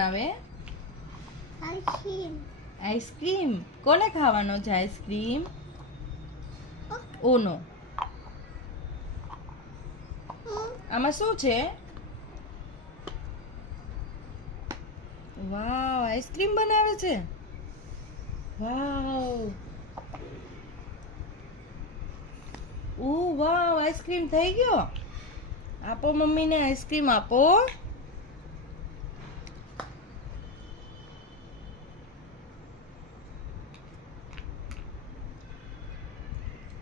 આવે ice cream. Ice cream કોને ખાવાનો છે આઈસ્ક્રીમ? ઓનો આમાં શું છે? વાવ, આઈસ્ક્રીમ બનાવે છે. વાવ, ઓ વાવ, આઈસ્ક્રીમ થઈ ગયો. આપો મમ્મીને આઈસ્ક્રીમ આપો.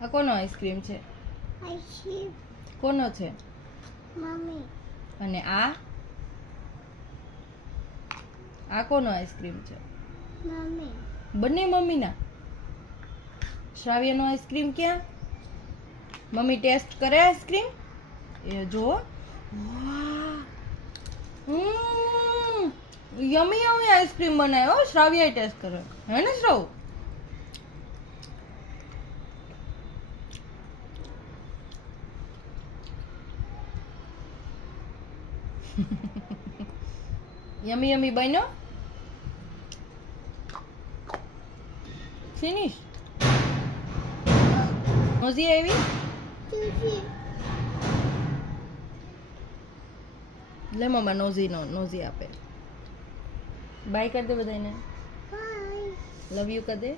આ કોનો આઈસ્ક્રીમ છે? આઈસ્ક્રીમ. કોનો છે? મમ્મી. અને આ કોનો આઈસ્ક્રીમ છે? મમ્મી. બંને મમ્મીના. શ્રાવ્યનો આઈસ્ક્રીમ ક્યાં? મમ્મી ટેસ્ટ કરે આઈસ્ક્રીમ. એ જો, યમી યમી આઈસ્ક્રીમ બનાવ્યો. શ્રાવ્ય ટેસ્ટ કરે હે ને શ્રવ? યમી યમી બન્યો. ફિનિશ. નોઝી આવી. તુજી. લે મમ્મા નોઝી આપે. બાય કર દે બધાને. બાય. લવ યુ કર દે.